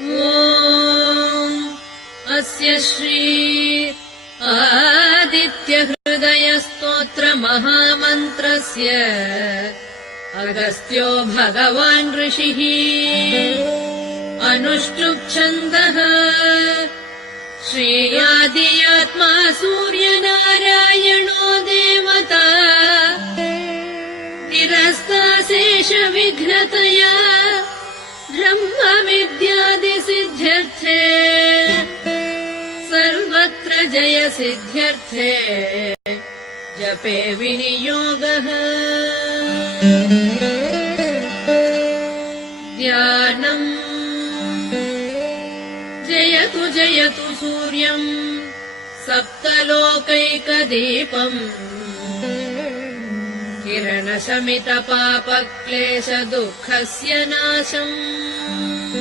ॐ अस्य श्री आदित्यहृदयस्तोत्रमहामन्त्रस्य अगस्त्यो भगवान् ऋषिः अनुष्टुप्छन्दः श्रेयादियात्मा सूर्यनारायणो देवता निरस्ताशेषविघ्नतया ब्रह्मविद्यादिसिद्ध्यर्थे सर्वत्र जयसिद्ध्यर्थे जपे विनियोगः ध्यानम् जयतु जयतु सूर्यम् सप्तलोकैकदीपम् किरणशमितपापक्लेशदुःखस्य नाशम्